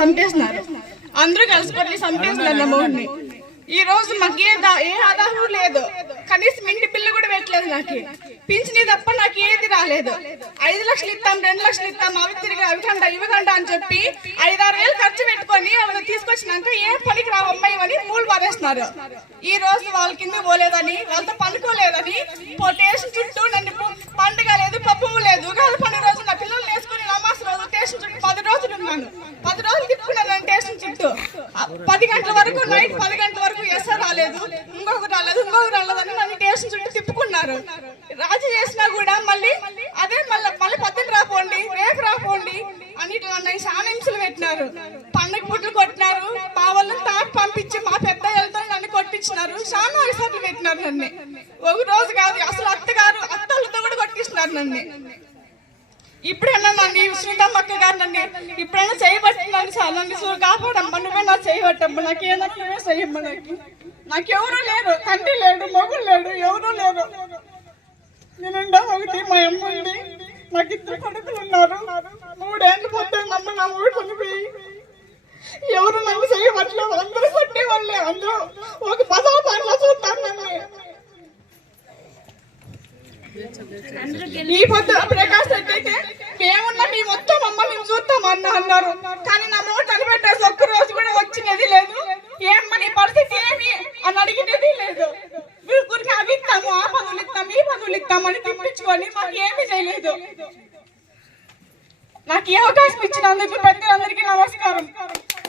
చంపేస్తున్నారు. అందరూ కలిసిపోయి చంపేస్తున్నారు నా ఈ రోజు మాకు ఏ దా- ఏ ఆధారం లేదు. కనీసం ఇంటి బిల్లు కూడా పెట్టలేదు నాకు. పింఛని తప్ప నాకు ఏది రాలేదు. ఐదు లక్షలు ఇస్తాం రెండు లక్షలు ఇస్తాం అవి తిరిగి అవికండ ఇవ్వకండ అని చెప్పి ఐదారు వేలు ఖర్చు పెట్టుకొని వాళ్ళని తీసుకొచ్చినాక ఏ పనికి రా అమ్మాయి అని మూలు పారేస్తున్నారు. ఈ రోజు వాళ్ళ కింద పోలేదని వాళ్ళతో పనుకోలేదని స్టేషన్ చుట్టూ నన్ను పు- పండుగ లేదు పప్పు లేదు కాదు పండుగ రోజు నా పిల్లలు వేసుకుని నమాజ్ రోజు స్టేషన్ చుట్టూ పది రోజులు ఉన్నాను పది రోజులు తిప్పుకున్నాను నేను స్టేషన్ చుట్టూ. పది గంటల వరకు నైట్ పది గంటల వరకు ఎస్ఆర్ రాలేదు. ఇంకొకటి రాలేదు ఇంకొకటి రాలేదు అని నన్ను స్టేషన్ చుట్టూ తిప్పుకున్నారు. రాజు చేసినా కూడా మళ్ళీ అదే మళ్ళీ మళ్ళీ పద్దెనిమిది రాపోండి రేపు రాపోండి అని నన్ను చాలా హింసలు పెట్టినారు. పండగ పుట్లు కొట్టినారు. మా వాళ్ళని తాకి పంపించి మా పెద్ద వెళ్తాను నన్ను కొట్టించినారు. చాలా విసార్లు పెట్టినారు నన్ను. ఒక రోజు కాదు అసలు అత్తగారు అత్తలతో కూడా కొట్టిస్తున్నారు నన్ను. ఇప్పుడైనా నన్ను శ్రీరామక్క గారు నన్ను ఇప్పుడైనా చేయబట్టినాను చాలా నన్ను కాపాడమ్మా నువ్వే నా చేయబట్టమ్మా నాకు ఏ నాకు నువ్వే చెయ్యమ్మా నాకు. నాకెవరూ లేరు తండ్రి లేడు మొగుడు లేడు ఎవరూ లేరు. నేనుండా ఒకటి మా అమ్మ ఉంది. నాకు ఇద్దరు కొడుకులు ఉన్నారు. మూడేళ్ళు పోతే నమ్మ నా మూడు చనిపోయి. ఎవరు నన్ను చేయబట్టలేదు అందరూ కొట్టే వాళ్ళే అందరూ ఒక పదవ పనిలో చూస్తాను నన్ను. ఈ పొద్దు రెడ్డి అయితే పరిస్థితి ఏమి? అని అడిగినది లేదు. మీరు గురికి అవి ఇస్తాము ఆ పదులు ఇస్తాము ఈ పదులు ఇస్తామని తిప్పించుకొని మాకు ఏమీ చేయలేదు. నాకు ఈ అవకాశం ఇచ్చినందుకు ప్రతి నమస్కారం.